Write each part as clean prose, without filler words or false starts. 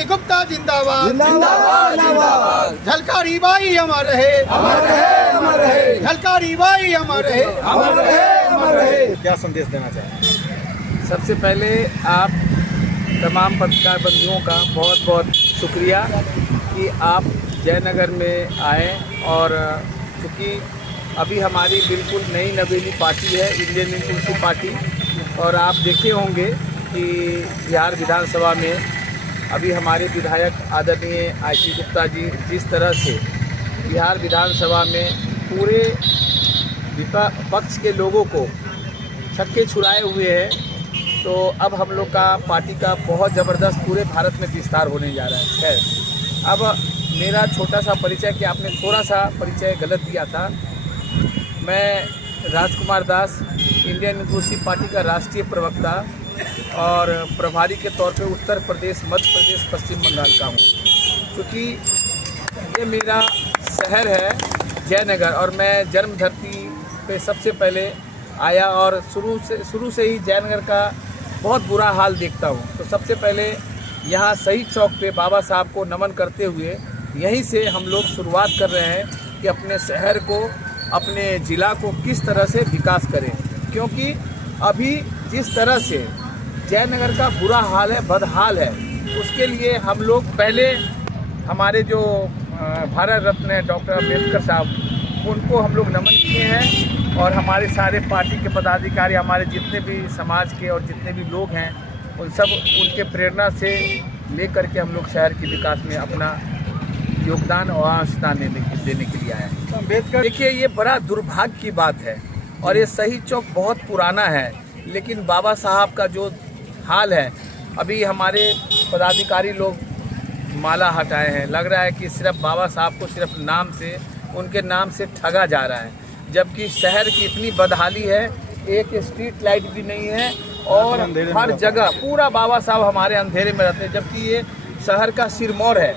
गुप्ता जिंदाबाद जिंदाबाद जिंदाबाद। झलकारी बाई अमर रहे, अमर रहे, अमर रहे। झलकारी बाई अमर रहे, अमर रहे, अमर रहे। क्या संदेश देना चाहेंगे? सबसे पहले आप तमाम पत्रकार बंधुओं का बहुत बहुत शुक्रिया कि आप जयनगर में आए। और चूँकि अभी हमारी बिल्कुल नई नवेली पार्टी है, इंडियन इंक्लूसिव पार्टी, और आप देखे होंगे कि बिहार विधानसभा में अभी हमारे विधायक आदरणीय IT गुप्ता जी जिस तरह से बिहार विधानसभा में पूरे विपक्ष के लोगों को छक्के छुड़ाए हुए हैं, तो अब हम लोग का पार्टी का बहुत ज़बरदस्त पूरे भारत में विस्तार होने जा रहा है। खैर, अब मेरा छोटा सा परिचय, कि आपने थोड़ा सा परिचय गलत दिया था। मैं राजकुमार दास, इंडियन इंक्लूसिव पार्टी का राष्ट्रीय प्रवक्ता और प्रभारी के तौर पे उत्तर प्रदेश, मध्य प्रदेश, पश्चिम बंगाल का हूँ। क्योंकि ये मेरा शहर है जयनगर, और मैं जन्म धरती पे सबसे पहले आया, और शुरू से ही जयनगर का बहुत बुरा हाल देखता हूँ। तो सबसे पहले यहाँ शहीद चौक पे बाबा साहब को नमन करते हुए यहीं से हम लोग शुरुआत कर रहे हैं कि अपने शहर को, अपने ज़िला को किस तरह से विकास करें। क्योंकि अभी जिस तरह से जयनगर का बुरा हाल है, बदहाल है, उसके लिए हम लोग पहले हमारे जो भारत रत्न डॉक्टर अम्बेडकर साहब, उनको हम लोग नमन किए हैं। और हमारे सारे पार्टी के पदाधिकारी, हमारे जितने भी समाज के और जितने भी लोग हैं, उन सब उनके प्रेरणा से लेकर के हम लोग शहर के विकास में अपना योगदान और अंशदान देने के लिए आए हैं। अम्बेडकर, देखिए, ये बड़ा दुर्भाग्य की बात है, और ये शहीद चौक बहुत पुराना है, लेकिन बाबा साहब का जो हाल है, अभी हमारे पदाधिकारी लोग माला हटाए हैं। लग रहा है कि सिर्फ बाबा साहब को सिर्फ नाम से, उनके नाम से ठगा जा रहा है, जबकि शहर की इतनी बदहाली है, एक स्ट्रीट लाइट भी नहीं है, और हर जगह पूरा बाबा साहब हमारे अंधेरे में रहते हैं, जबकि ये शहर का सिरमौर है।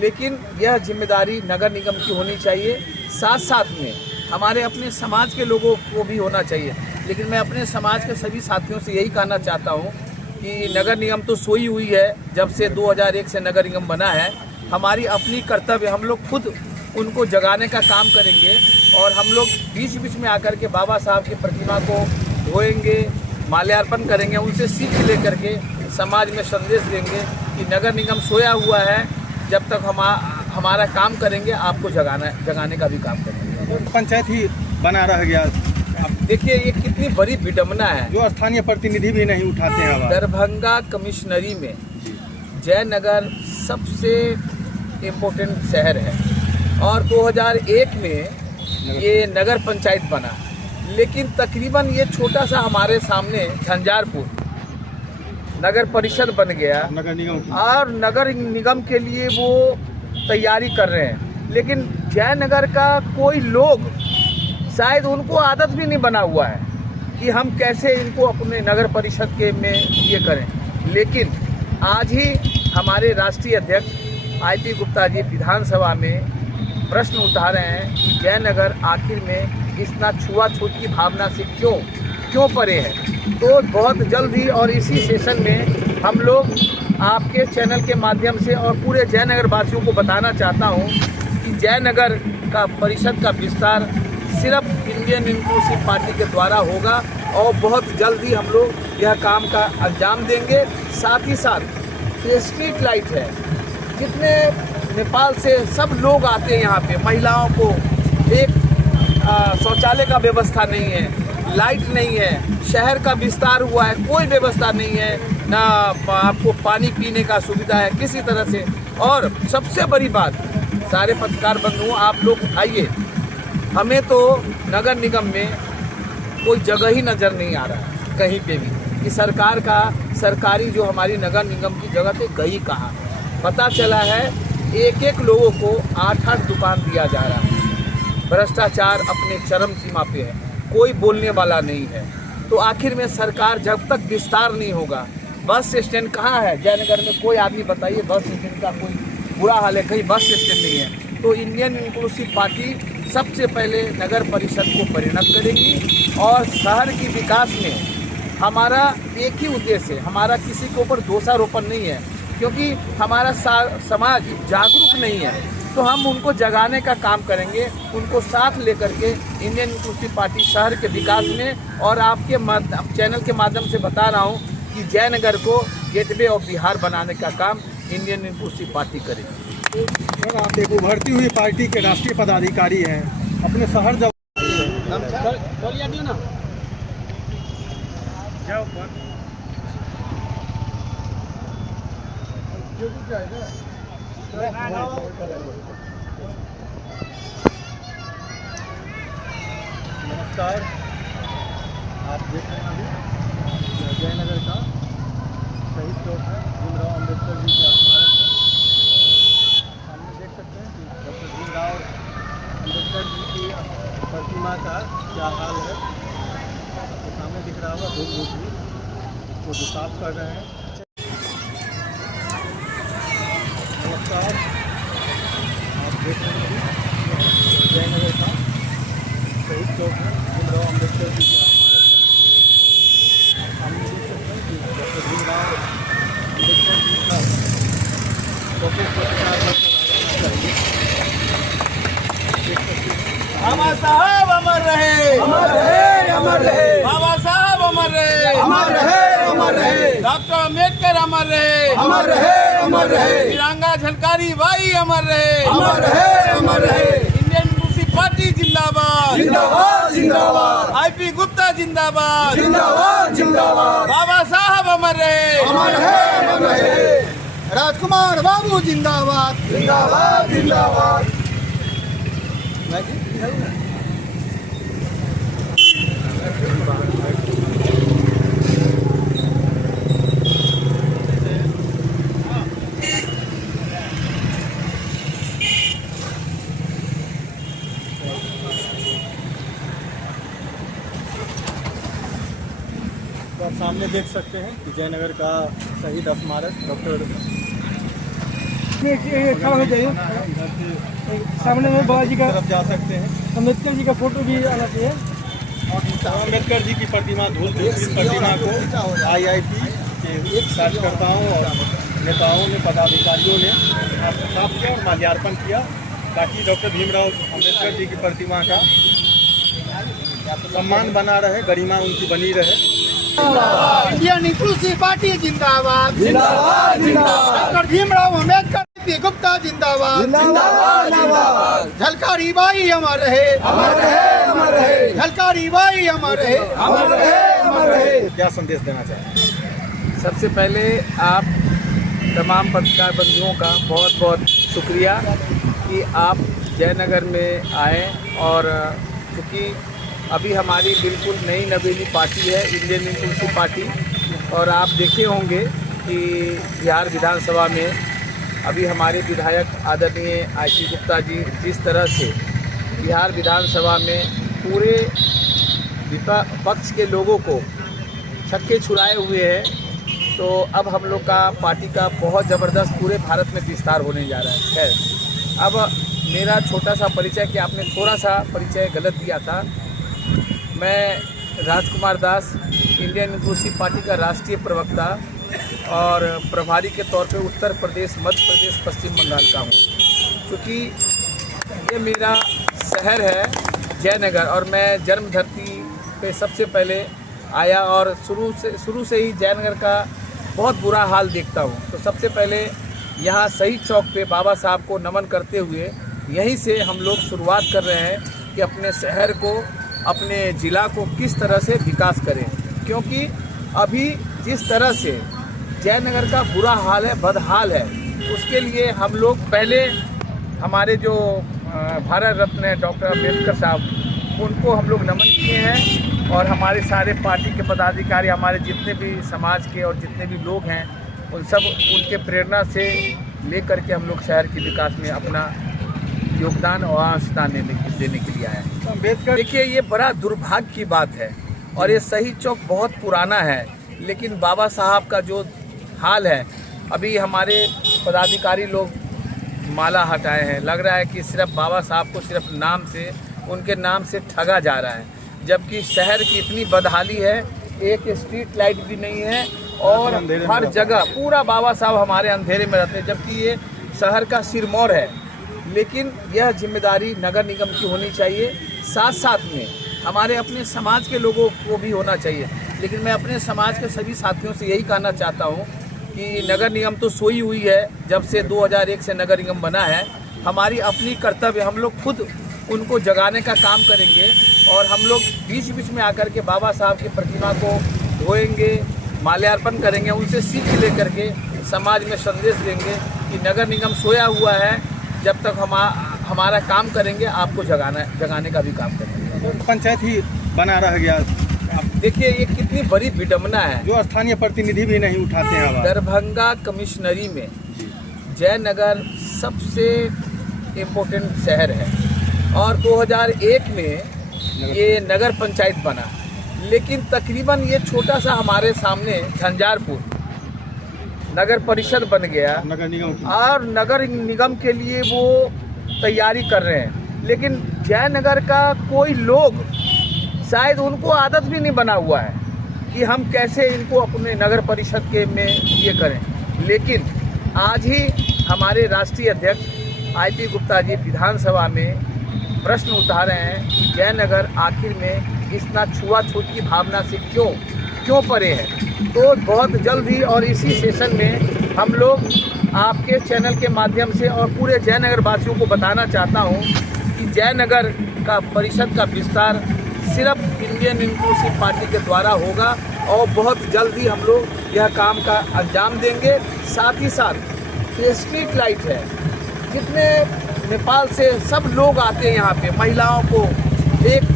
लेकिन यह जिम्मेदारी नगर निगम की होनी चाहिए, साथ साथ में हमारे अपने समाज के लोगों को भी होना चाहिए। लेकिन मैं अपने समाज के सभी साथियों से यही कहना चाहता हूँ कि नगर निगम तो सोई हुई है, जब से 2001 से नगर निगम बना है। हमारी अपनी कर्तव्य, हम लोग खुद उनको जगाने का काम करेंगे, और हम लोग बीच बीच में आकर के बाबा साहब की प्रतिमा को धोएंगे, माल्यार्पण करेंगे, उनसे सीख लेकर के समाज में संदेश देंगे कि नगर निगम सोया हुआ है, जब तक हमारा काम करेंगे, आपको जगाने का भी काम करेंगे। पंचायत ही बना रह गया। देखिए, ये कितनी बड़ी विडम्बना है, जो स्थानीय प्रतिनिधि भी नहीं उठाते हैं। दरभंगा कमिश्नरी में जयनगर सबसे इम्पोर्टेंट शहर है, और 2001 में ये नगर पंचायत बना। लेकिन तकरीबन ये छोटा सा हमारे सामने झंझारपुर नगर परिषद बन गया, नगर निगम, और नगर निगम के लिए वो तैयारी कर रहे हैं। लेकिन जयनगर का कोई लोग, शायद उनको आदत भी नहीं बना हुआ है कि हम कैसे इनको अपने नगर परिषद के में ये करें। लेकिन आज ही हमारे राष्ट्रीय अध्यक्ष IT गुप्ता जी विधानसभा में प्रश्न उठा रहे हैं कि जयनगर आखिर में इतना छुआछूत की भावना से क्यों परे है। तो बहुत जल्द ही, और इसी सेशन में हम लोग आपके चैनल के माध्यम से और पूरे जयनगर वासियों को बताना चाहता हूं कि जयनगर का परिषद का विस्तार सिर्फ इंडियन इंक्लूसिव पार्टी के द्वारा होगा, और बहुत जल्द ही हम लोग यह काम का अंजाम देंगे। साथ ही साथ ये स्ट्रीट लाइट है, जितने नेपाल से सब लोग आते हैं यहाँ पे, महिलाओं को एक शौचालय का व्यवस्था नहीं है, लाइट नहीं है, शहर का विस्तार हुआ है, कोई व्यवस्था नहीं है, ना आपको पानी पीने का सुविधा है किसी तरह से। और सबसे बड़ी बात, सारे पत्रकार बंधुओं, आप लोग उठाइए, हमें तो नगर निगम में कोई जगह ही नज़र नहीं आ रहा है कहीं पे भी, कि सरकार का सरकारी जो हमारी नगर निगम की जगह पे गई कहाँ। पता चला है एक एक लोगों को 8-8 दुकान दिया जा रहा है। भ्रष्टाचार अपने चरम सीमा पे है, कोई बोलने वाला नहीं है। तो आखिर में सरकार जब तक विस्तार नहीं होगा, बस स्टैंड कहाँ है जयनगर में, कोई आदमी बताइए, बस स्टैंड का कोई बुरा हाल है, कहीं बस स्टैंड नहीं है। तो इंडियन इंक्लूसिव पार्टी सबसे पहले नगर परिषद को परिणत करेगी, और शहर की विकास में हमारा एक ही उद्देश्य है, हमारा किसी के ऊपर दोषारोपण नहीं है, क्योंकि हमारा समाज जागरूक नहीं है, तो हम उनको जगाने का काम करेंगे, उनको साथ लेकर के इंडियन इंक्लूसिव पार्टी शहर के विकास में, और आपके चैनल के माध्यम से बता रहा हूँ कि जयनगर को गेटवे ऑफ बिहार बनाने का काम इंडियन इंक्लूसिव पार्टी करेगी। सर, आप एक उभरती हुई पार्टी के राष्ट्रीय पदाधिकारी हैं, अपने शहर जब नमस्कार, आप देख रहे हैं अभी जयनगर का शहीद चौक है, भीमराव अम्बेडकर जी का स्मारक है। सामने देख सकते हैं कि डॉक्टर भीमराव अम्बेडकर जी की प्रतिमा का क्या हाल है। तो सामने दिख रहा होगा धूप को जो साफ कर रहे हैं। नमस्कार, आप देख रहे हैं अभी जयनगर का शहीद चौक है, भीमराव अम्बेडकर जी का स्मारक है। सामने देख सकते हैं कि डॉक्टर भीमराव अम्बेडकर जी का फोटो प्रचार चाहिए। देख सकते हैं बाबा साहब अमर रहे, अमर रहे, अमर रहे, बाबा साहब अमर रहे, अमर रहे, अमर रहे, डॉक्टर अम्बेडकर अमर रहे, अमर रहे, अमर रहे, तिरंगा झलकारी बाई अमर रहे, अमर रहे, अमर रहे। इंडियन इंक्लूसिव पार्टी जिंदाबाद, जिंदाबाद, जिंदाबाद, आईपी गुप्ता जिंदाबाद, जिंदाबाद, जिंदाबाद, बाबा साहब अमर रहे, अमर रहे, अमर रहे, राजकुमार बाबू जिंदाबाद। जिंदाबाद, जिंदाबाद। तो आप सामने देख सकते हैं कि जयनगर का शहीद स्मारक डॉक्टर सामने में बाबा जी का तरफ जा सकते हैं। अम्बेडकर जी का फोटो भी आना चाहिए। अम्बेडकर जी की प्रतिमा धूल इस प्रतिमा को IIT के कार्यकर्ताओं और नेताओं ने, पदाधिकारियों ने साफ किया और माल्यार्पण किया, ताकि डॉक्टर भीमराव अम्बेडकर जी की प्रतिमा का सम्मान बना रहे, गरिमा उनकी बनी रहे। इंडियन इंक्लूसिव पार्टी जिंदाबाद, जिंदाबाद, जिंदाबाद, डॉक्टर भीमराव अम्बेडकर गुप्ता जिंदाबाद, जिंदाबाद, जिंदाबाद, झलकारी बाई अमर रहे, अमर रहे, अमर रहे, झलकारी बाई अमर रहे, अमर रहे, अमर रहे। क्या संदेश देना चाहें? सबसे पहले आप तमाम पत्रकार बंधुओं का बहुत बहुत शुक्रिया कि आप जयनगर में आए, और क्योंकि अभी हमारी बिल्कुल नई नवेली पार्टी है इंडियन इंक्लूसिव पार्टी, और आप देखे होंगे कि बिहार विधानसभा में अभी हमारे विधायक आदरणीय IT गुप्ता जी जिस तरह से बिहार विधानसभा में पूरे विपक्ष के लोगों को छक्के छुड़ाए हुए हैं, तो अब हम लोग का पार्टी का बहुत ज़बरदस्त पूरे भारत में विस्तार होने जा रहा है। खैर, अब मेरा छोटा सा परिचय, कि आपने थोड़ा सा परिचय गलत दिया था। मैं राजकुमार दास, इंडियन इंक्लूसिव पार्टी का राष्ट्रीय प्रवक्ता और प्रभारी के तौर पे उत्तर प्रदेश, मध्य प्रदेश, पश्चिम बंगाल का हूँ। क्योंकि ये मेरा शहर है जयनगर, और मैं जन्म धरती पे सबसे पहले आया, और शुरू से ही जयनगर का बहुत बुरा हाल देखता हूँ। तो सबसे पहले यहाँ शहीद चौक पे बाबा साहब को नमन करते हुए यहीं से हम लोग शुरुआत कर रहे हैं कि अपने शहर को, अपने ज़िला को किस तरह से विकास करें, क्योंकि अभी जिस तरह से जयनगर का बुरा हाल है, बदहाल है, उसके लिए हम लोग पहले हमारे जो भारत रत्न है डॉक्टर अम्बेडकर साहब, उनको हम लोग नमन किए हैं, और हमारे सारे पार्टी के पदाधिकारी, हमारे जितने भी समाज के और जितने भी लोग हैं, उन सब उनके प्रेरणा से लेकर के हम लोग शहर के विकास में अपना योगदान और अंशदान देने के लिए आए हैं। अम्बेडकर, देखिए, ये बड़ा दुर्भाग्य की बात है, और ये शहीद चौक बहुत पुराना है, लेकिन बाबा साहब का जो हाल है, अभी हमारे पदाधिकारी लोग माला हटाए हैं। लग रहा है कि सिर्फ बाबा साहब को सिर्फ नाम से, उनके नाम से ठगा जा रहा है, जबकि शहर की इतनी बदहाली है, एक स्ट्रीट लाइट भी नहीं है, और हर जगह पूरा बाबा साहब हमारे अंधेरे में रहते हैं, जबकि ये शहर का सिरमौर है। लेकिन यह जिम्मेदारी नगर निगम की होनी चाहिए, साथ साथ में हमारे अपने समाज के लोगों को भी होना चाहिए। लेकिन मैं अपने समाज के सभी साथियों से यही कहना चाहता हूँ कि नगर निगम तो सोई हुई है, जब से 2001 से नगर निगम बना है। हमारी अपनी कर्तव्य, हम लोग खुद उनको जगाने का काम करेंगे और हम लोग बीच बीच में आकर के बाबा साहब की प्रतिमा को धोएंगे, माल्यार्पण करेंगे, उनसे सीख लेकर के समाज में संदेश देंगे कि नगर निगम सोया हुआ है, जब तक हमारा काम करेंगे आपको जगाने का भी काम करेंगे। पंचायत ही बना रह गया। अब देखिए ये कितनी बड़ी विडम्बना है, जो स्थानीय प्रतिनिधि भी नहीं उठाते हैं आवाज। दरभंगा कमिश्नरी में जयनगर सबसे इम्पोर्टेंट शहर है और 2001 में ये नगर पंचायत बना, लेकिन तकरीबन ये छोटा सा हमारे सामने झंझारपुर नगर परिषद बन गया नगर निगम और नगर निगम के लिए वो तैयारी कर रहे हैं। लेकिन जयनगर का कोई लोग, शायद उनको आदत भी नहीं बना हुआ है कि हम कैसे इनको अपने नगर परिषद के में ये करें। लेकिन आज ही हमारे राष्ट्रीय अध्यक्ष IP गुप्ता जी विधानसभा में प्रश्न उठा रहे हैं कि जयनगर आखिर में इतना छुआछूत की भावना से क्यों परे है। तो बहुत जल्द ही और इसी सेशन में हम लोग आपके चैनल के माध्यम से और पूरे जयनगर वासियों को बताना चाहता हूं कि जयनगर का परिषद का विस्तार सिर्फ इंडियन इंक्लूसिव पार्टी के द्वारा होगा और बहुत जल्द ही हम लोग यह काम का अंजाम देंगे। साथ ही साथ ये स्ट्रीट लाइट है, जितने नेपाल से सब लोग आते हैं यहाँ पे, महिलाओं को एक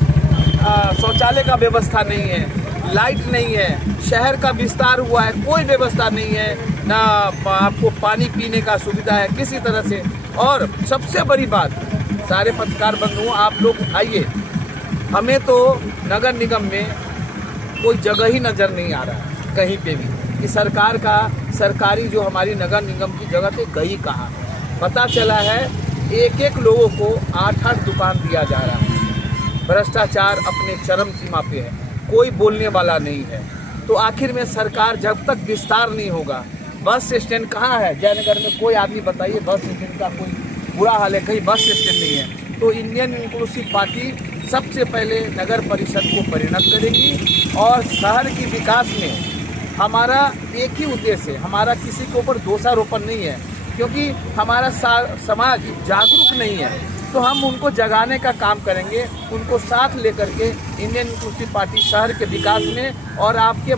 शौचालय का व्यवस्था नहीं है, लाइट नहीं है, शहर का विस्तार हुआ है, कोई व्यवस्था नहीं है, ना आपको पानी पीने का सुविधा है किसी तरह से। और सबसे बड़ी बात, सारे पत्रकार बंधुओं आप लोग उठाइए, हमें तो नगर निगम में कोई जगह ही नज़र नहीं आ रहा है कहीं पे भी कि सरकार का सरकारी जो हमारी नगर निगम की जगह पे गई कहाँ। पता चला है एक लोगों को 8-8 दुकान दिया जा रहा है। भ्रष्टाचार अपने चरम सीमा पे है, कोई बोलने वाला नहीं है। तो आखिर में सरकार जब तक विस्तार नहीं होगा, बस स्टैंड कहाँ है जयनगर में, कोई आदमी बताइए बस स्टैंड का कोई बुरा हाल है, कहीं बस स्टैंड नहीं है। तो इंडियन इंक्लूसिव पार्टी सबसे पहले नगर परिषद को परिणत करेगी और शहर की विकास में हमारा एक ही उद्देश्य है, हमारा किसी के ऊपर दोषारोपण नहीं है, क्योंकि हमारा समाज जागरूक नहीं है। तो हम उनको जगाने का काम करेंगे, उनको साथ लेकर के इंडियन इंक्लूसिव पार्टी शहर के विकास में। और आपके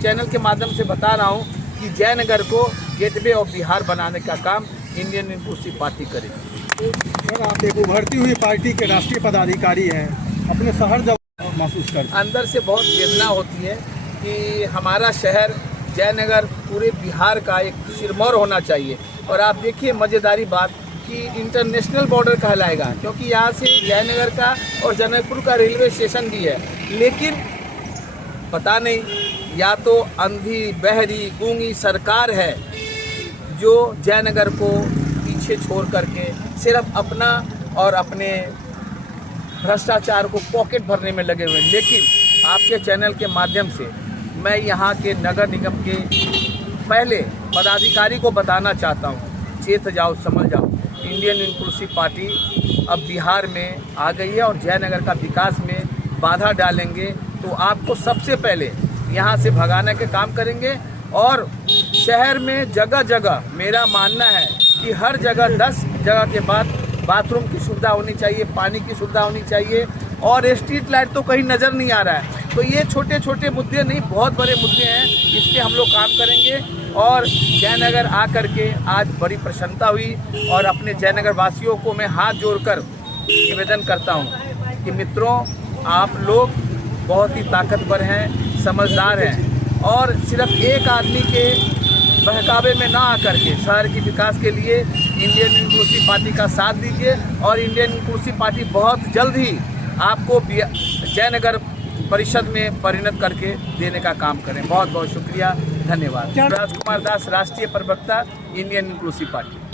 चैनल के माध्यम से बता रहा हूँ कि जयनगर को गेटवे ऑफ बिहार बनाने का काम इंडियन इंक्लूसिव पार्टी करेगी। सर, आप एक उभरती हुई पार्टी के राष्ट्रीय पदाधिकारी हैं, अपने शहर जब महसूस करते हैं? अंदर से बहुत वेदना होती है कि हमारा शहर जयनगर पूरे बिहार का एक सिरमौर होना चाहिए। और आप देखिए मज़ेदारी बात कि इंटरनेशनल बॉर्डर कहलाएगा, क्योंकि यहाँ से जयनगर का और जनकपुर का रेलवे स्टेशन भी है। लेकिन पता नहीं, या तो अंधी बहरी गूंगी सरकार है जो जयनगर को पीछे छोड़ करके सिर्फ अपना और अपने भ्रष्टाचार को पॉकेट भरने में लगे हुए। लेकिन आपके चैनल के माध्यम से मैं यहाँ के नगर निगम के पहले पदाधिकारी को बताना चाहता हूँ, चेत जाओ, समझ जाओ, इंडियन इंक्लूसिव पार्टी अब बिहार में आ गई है और जयनगर का विकास में बाधा डालेंगे तो आपको सबसे पहले यहाँ से भगाने के काम करेंगे। और शहर में जगह जगह मेरा मानना है कि हर जगह 10 जगह के बाद बाथरूम की सुविधा होनी चाहिए, पानी की सुविधा होनी चाहिए और स्ट्रीट लाइट तो कहीं नज़र नहीं आ रहा है। तो ये छोटे छोटे मुद्दे नहीं, बहुत बड़े मुद्दे हैं, इस पर हम लोग काम करेंगे। और जयनगर आ करके आज बड़ी प्रसन्नता हुई और अपने जयनगर वासियों को मैं हाथ जोड़कर निवेदन करता हूँ कि मित्रों, आप लोग बहुत ही ताकतवर हैं, समझदार हैं और सिर्फ एक आदमी के बहकावे में ना आकर के शहर की विकास के लिए इंडियन इंक्लूसिव पार्टी का साथ दीजिए। और इंडियन इंक्लूसिव पार्टी बहुत जल्द ही आपको जयनगर परिषद में परिणत करके देने का काम करें। बहुत बहुत शुक्रिया, धन्यवाद। राजकुमार दास, राष्ट्रीय प्रवक्ता, इंडियन इंक्लूसिव पार्टी।